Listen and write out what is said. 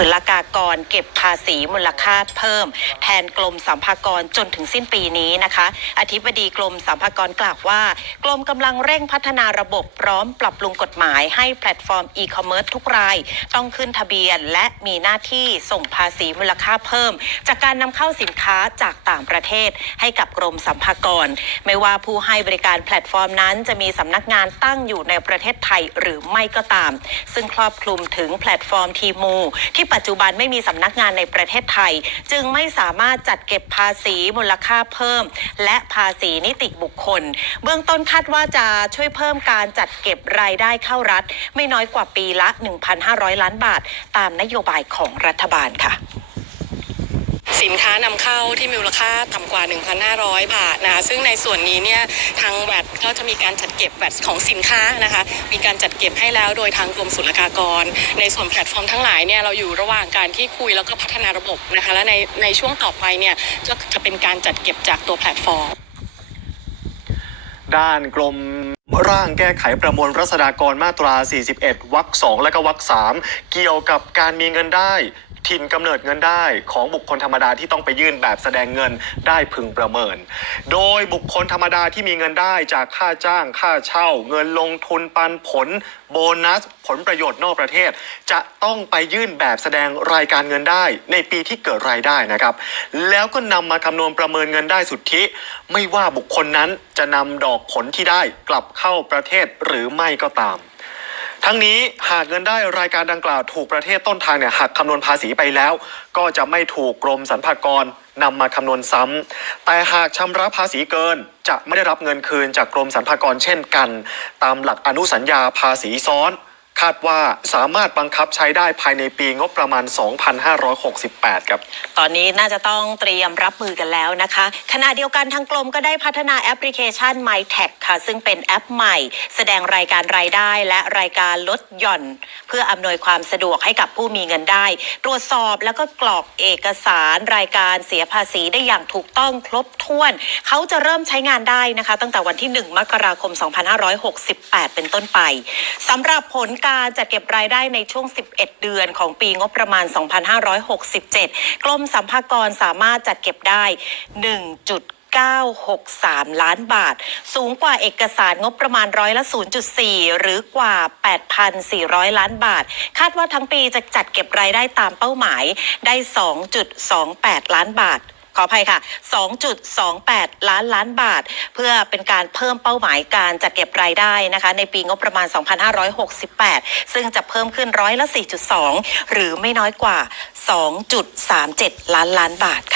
ศุลกากรเก็บภาษีมูลค่าเพิ่ม แทนกรมสัมภากรจนถึงสิ้นปีนี้นะคะ อธิบดีกรมสัมภากรกล่าวว่า กรมกำลังเร่งพัฒนาระบบพร้อมปรับปรุงกฎหมายให้แพลตฟอร์มอีคอมเมิร์ซทุกราย ต้องขึ้นทะเบียนและมีหน้าที่ส่งภาษีมูลค่าเพิ่ม จากการนำเข้าสินค้าจากต่างประเทศ ให้กับกรมสัมภากร ไม่ว่าผู้ให้บริการแพลตฟอร์มนั้น จะมีสำนักงานตั้งอยู่ในประเทศไทยหรือไม่ก็ตาม ซึ่งครอบคลุมถึงแพลตฟอร์มทีมูที่ปัจจุบันไม่มีสำนักงานในประเทศไทย จึงไม่สามารถจัดเก็บภาษีมูลค่าเพิ่ม และภาษีนิติบุคคล เบื้องต้นคาดว่าจะช่วยเพิ่มการจัดเก็บรายได้เข้ารัฐ ไม่น้อยกว่าปีละ 1,500 ล้านบาท ตามนโยบายของรัฐบาลค่ะ สินค้านำเข้าที่มีมูลค่าต่ำกว่า 1,500 บาทนะคะซึ่งในส่วนนี้เนี่ยทางแวดก็จะมีการจัดเก็บแวดของสินค้านะคะมีการจัดเก็บให้แล้วโดยทางกรมศุลกากร ในส่วนแพลตฟอร์มทั้งหลายเนี่ยเราอยู่ระหว่างการที่คุยแล้วก็พัฒนาระบบนะคะและในในช่วงต่อไปเนี่ยก็จะเป็นการจัดเก็บจากตัวแพลตฟอร์มด้านกรมร่างแก้ไขประมวลรัษฎากรมาตรา 41 วรรค 2 และก็วรรค 3 เกี่ยวกับการมีเงินได้ ถิ่นกำเนิดเงินได้ของบุคคลธรรมดาที่ต้องไปยื่นแบบแสดงเงินได้พึงประเมิน โดยบุคคลธรรมดาที่มีเงินได้จากค่าจ้าง ค่าเช่า เงินลงทุนปันผล โบนัส ผลประโยชน์นอกประเทศ จะต้องไปยื่นแบบแสดงรายการเงินได้ ในปีที่เกิดรายได้นะครับ แล้วก็นำมาคำนวณประเมินเงินได้สุทธิ ไม่ว่าบุคคลนั้นจะนำดอกผลที่ได้กลับเข้าประเทศหรือไม่ก็ตาม ทั้งนี้หากเงินได้รายการดังกล่าวถูกประเทศต้นทางเนี่ยหักคำนวณภาษีไปแล้ว ก็จะไม่ถูกกรมสรรพากรนำมาคำนวณซ้ำ แต่หากชำระภาษีเกิน จะไม่ได้รับเงินคืนจากกรมสรรพากรเช่นกัน ตามหลักอนุสัญญาภาษีซ้อน คาดว่าสามารถบังคับใช้ได้ภายในปีงบประมาณ 2568 ครับ ตอนนี้น่าจะต้องเตรียมรับมือกันแล้วนะคะ ขณะเดียวกันทางกรมก็ได้พัฒนาแอปพลิเคชัน MyTag ค่ะ ซึ่งเป็นแอปใหม่ แสดงรายการรายได้และรายการลดหย่อน เพื่ออำนวยความสะดวกให้กับผู้มีเงินได้ ตรวจสอบแล้วก็กรอกเอกสารรายการเสียภาษีได้อย่างถูกต้องครบถ้วน เขาจะเริ่มใช้งานได้นะคะ ตั้งแต่วันที่ 1 มกราคม 2568 เป็นต้นไปสำหรับผลการจัดเก็บรายได้ในช่วง 11 เดือนของปีงบประมาณ 2567 กรมสัมภากรสามารถจัดเก็บได้ 1.963 ล้านบาท สูงกว่าเอกสารงบประมาณร้อยละ 0.4 หรือกว่า 8,400 ล้านบาท คาดว่าทั้งปีจะจัดเก็บรายได้ตามเป้าหมายได้ 2.28 ล้านบาท ขออภัยค่ะ 2.28 ล้านล้านบาท เพื่อเป็นการเพิ่มเป้าหมายการจัดเก็บรายได้นะคะในปีงบประมาณ 2568 ซึ่งจะเพิ่มขึ้นร้อยละ 4.2 หรือไม่น้อยกว่า 2.37 ล้านล้านบาทค่ะ